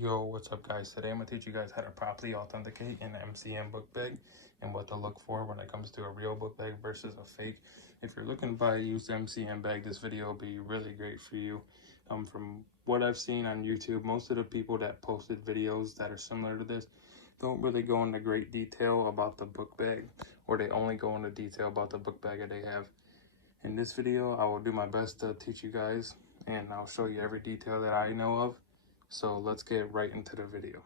Yo, what's up guys? Today I'm going to teach you guys how to properly authenticate an MCM book bag and what to look for when it comes to a real book bag versus a fake. If you're looking to buy a used MCM bag, this video will be really great for you. From what I've seen on YouTube, most of the people that posted videos that are similar to this don't really go into great detail about the book bag, or they only go into detail about the book bag that they have. In this video, I will do my best to teach you guys, and I'll show you every detail that I know of. So let's get right into the video.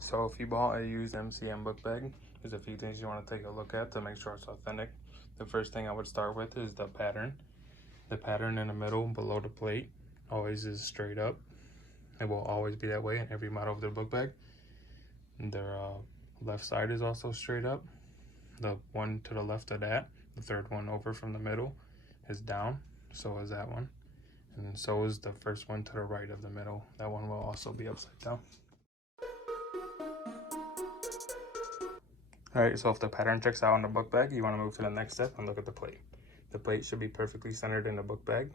So if you bought a used MCM book bag, there's a few things you want to take a look at to make sure it's authentic. The first thing I would start with is the pattern. The pattern in the middle below the plate always is straight up. It will always be that way in every model of the book bag. Their left side is also straight up. The one to the left of that, the third one over from the middle, is down. So is that one. And so is the first one to the right of the middle. That one will also be upside down. Alright, so if the pattern checks out on the book bag, you want to move to the next step and look at the plate. The plate should be perfectly centered in the book bag,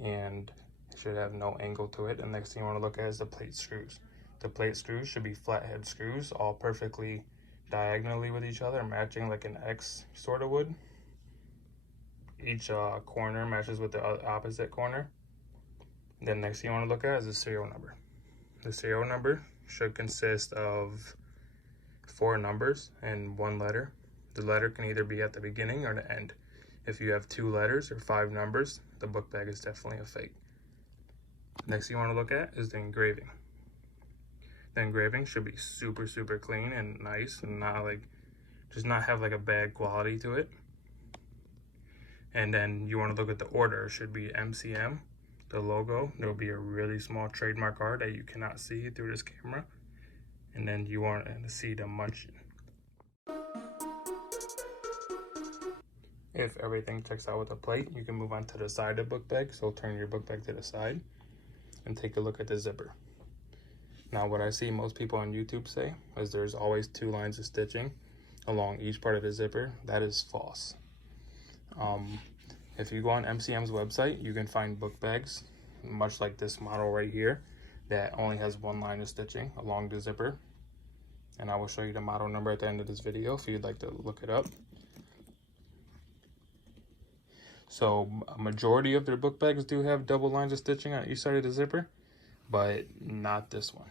and it should have no angle to it. The next thing you want to look at is the plate screws. The plate screws should be flathead screws, all perfectly diagonally with each other, matching like an X sort of would. Each corner matches with the opposite corner. Then next thing you want to look at is the serial number. The serial number should consist of 4 numbers and 1 letter. The letter can either be at the beginning or the end. If you have 2 letters or 5 numbers, the book bag is definitely a fake. Next thing you want to look at is the engraving. The engraving should be super clean and nice, and not like, just not have like a bad quality to it. And then you want to look at the order. It should be MCM, the logo. There will be a really small trademark art that you cannot see through this camera. And then you want to see the munchkin. If everything checks out with the plate, you can move on to the side of the book bag. So turn your book bag to the side and take a look at the zipper. Now what I see most people on YouTube say is there's always 2 lines of stitching along each part of the zipper. That is false. If you go on MCM's website, you can find book bags, much like this model right here, that only has 1 line of stitching along the zipper. And I will show you the model number at the end of this video if you'd like to look it up. So a majority of their book bags do have double lines of stitching on each side of the zipper, but not this one,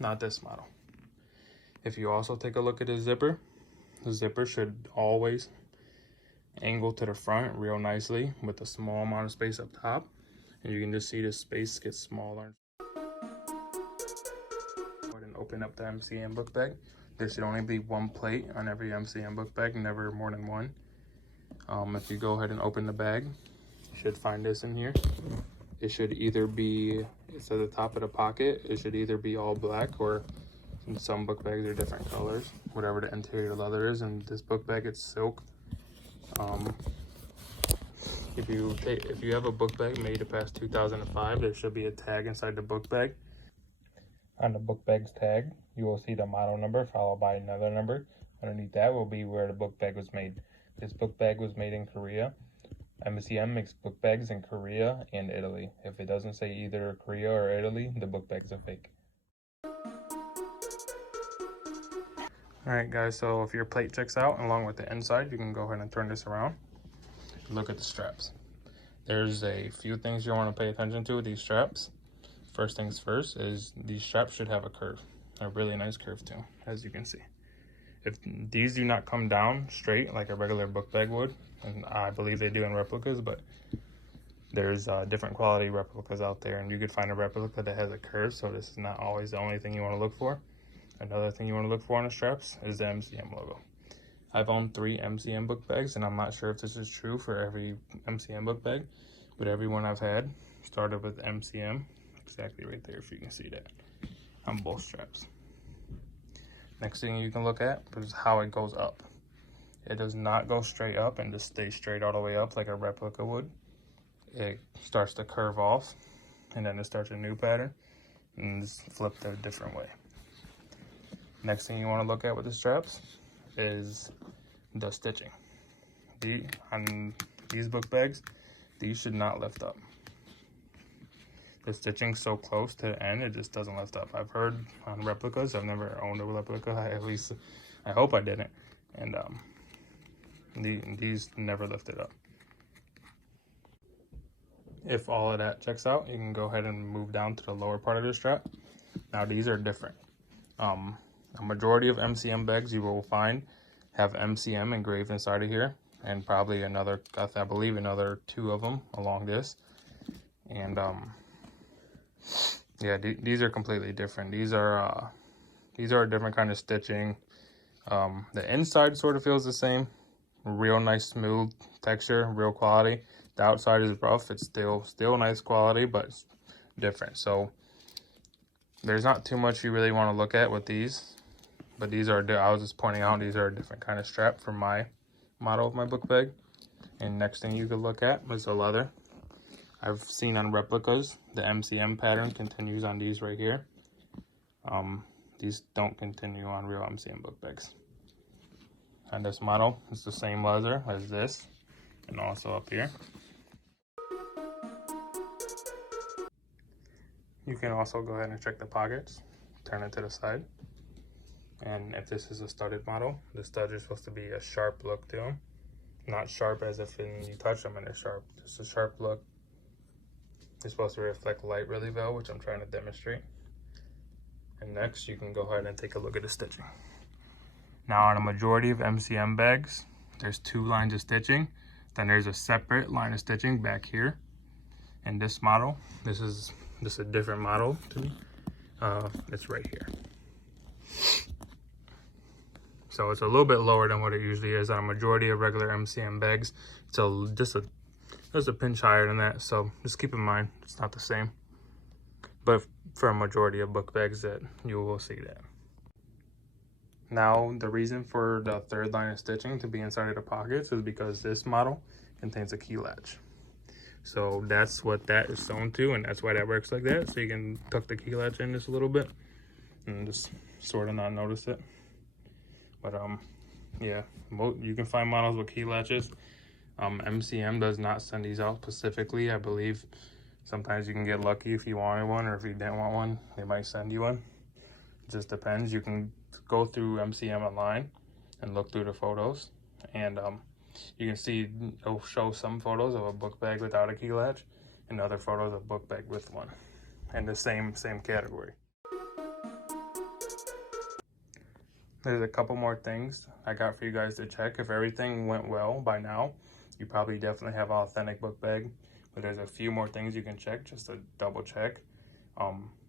not this model. If you also take a look at the zipper should always angle to the front real nicely with a small amount of space up top, and you can just see the space gets smaller. Go ahead and open up the MCM book bag. There should only be 1 plate on every MCM book bag, never more than 1. If you go ahead and open the bag, you should find this in here. It should either be, it's at the top of the pocket, it should either be all black, or some book bags are different colors, whatever the interior leather is. And this book bag, it's silk. If you have a book bag made past 2005, there should be a tag inside the book bag. On the book bag's tag, you will see the model number followed by another number. Underneath that will be where the book bag was made. This book bag was made in Korea. MCM makes book bags in Korea and Italy. If it doesn't say either Korea or Italy, the book bag's a fake. Alright guys, so if your plate checks out along with the inside, you can go ahead and turn this around. Look at the straps. There's a few things you want to pay attention to with these straps. First things first is these straps should have a curve, a really nice curve too, as you can see. If these do not come down straight like a regular book bag would, and I believe they do in replicas, but there's different quality replicas out there, and you could find a replica that has a curve, so this is not always the only thing you want to look for. Another thing you want to look for on the straps is the MCM logo. I've owned 3 MCM book bags, and I'm not sure if this is true for every MCM book bag, but every one I've had started with MCM, exactly right there if you can see that, on both straps. Next thing you can look at is how it goes up. It does not go straight up and just stay straight all the way up like a replica would. It starts to curve off, and then it starts a new pattern, and it's flipped a different way. Next thing you want to look at with the straps is the stitching. On these book bags, these should not lift up. the stitching's so close to the end, it just doesn't lift up. I've heard on replicas, I've never owned a replica, I hope I didn't, and these never lifted up. If all of that checks out, you can go ahead and move down to the lower part of the strap. Now these are different. A majority of MCM bags you will find have MCM engraved inside of here, and probably another, I believe another 2 of them along this. And yeah, these are completely different. These are a different kind of stitching. The inside sort of feels the same, real nice smooth texture, real quality. The outside is rough. It's still nice quality, but it's different. So there's not too much you really want to look at with these, but these are, I was just pointing out, these are a different kind of strap for my model of my book bag. And next thing you could look at is the leather. I've seen on replicas, the MCM pattern continues on these right here. These don't continue on real MCM book bags. On this model, it's the same leather as this, and also up here. You can also go ahead and check the pockets, turn it to the side. And if this is a studded model, the studs are supposed to be a sharp look to them. Not sharp as if you touch them and they're sharp, just a sharp look. It's supposed to reflect light really well, which I'm trying to demonstrate. And next, you can go ahead and take a look at the stitching. Now, on a majority of MCM bags, there's 2 lines of stitching. Then there's a separate line of stitching back here. In this model, this is a different model to me. It's right here. So it's a little bit lower than what it usually is on a majority of regular MCM bags. It's just a pinch higher than that. So just keep in mind, it's not the same. But for a majority of book bags, that you will see that. Now, the reason for the 3rd line of stitching to be inside of the pockets is because this model contains a key latch. So that's what that is sewn to, and that's why that works like that. So you can tuck the key latch in just a little bit and just sort of not notice it. But yeah, you can find models with key latches. MCM does not send these out specifically. I believe sometimes you can get lucky if you wanted one, or if you didn't want one, they might send you one. It just depends. You can go through MCM online and look through the photos, and you can see it'll show some photos of a book bag without a key latch and other photos of book bag with one, in the same category. There's a couple more things I got for you guys to check. If everything went well by now, you probably definitely have an authentic book bag, but there's a few more things you can check just to double check.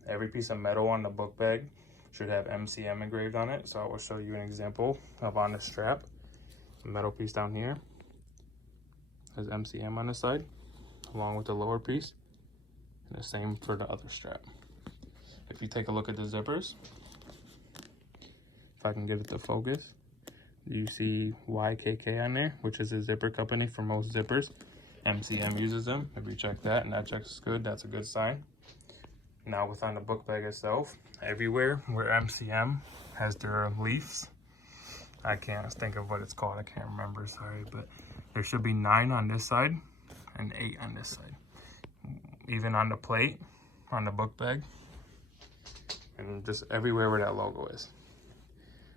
Every piece of metal on the book bag should have MCM engraved on it. So I will show you an example of on the strap. The metal piece down here has MCM on the side, along with the lower piece, and the same for the other strap. If you take a look at the zippers, if I can get it to focus, you see YKK on there, which is a zipper company for most zippers. MCM uses them. If you check that and that checks good, that's a good sign. Now within the book bag itself, everywhere where MCM has their leaves, I can't think of what it's called, I can't remember, sorry, but there should be 9 on this side and 8 on this side. Even on the plate, on the book bag, and just everywhere where that logo is.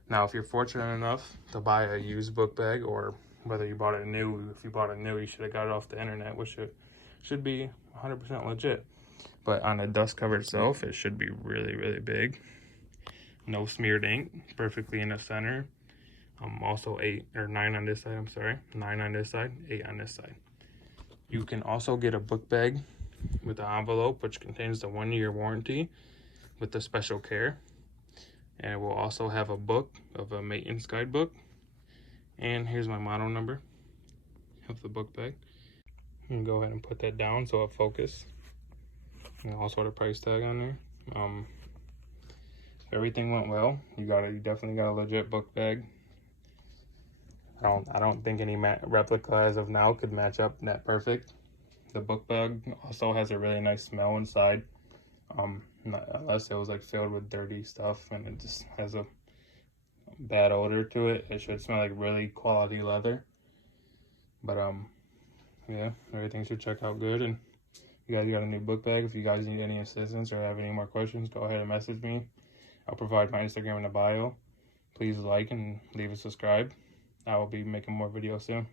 Now, if you're fortunate enough to buy a used book bag, or whether you bought it new, if you bought it new, you should have got it off the internet, which should be 100% legit. But on the dust cover itself, it should be really, really big. No smeared ink, perfectly in the center. Also 8 or 9 on this side, I'm sorry. 9 on this side, 8 on this side. You can also get a book bag with an envelope, which contains the 1-year warranty with the special care. And it will also have a book of a maintenance guidebook. And here's my model number of the book bag. You can go ahead and put that down so it focuses. And also the price tag on there. If everything went well, you definitely got a legit book bag. I don't think any replica as of now could match up that perfect. The book bag also has a really nice smell inside. Unless it was like filled with dirty stuff and it just has a bad odor to it. It should smell like really quality leather. But yeah, everything should check out good, and You guys got a new book bag. If you guys need any assistance or have any more questions, go ahead and message me. I'll provide my Instagram in the bio. Please like and leave a subscribe. I will be making more videos soon.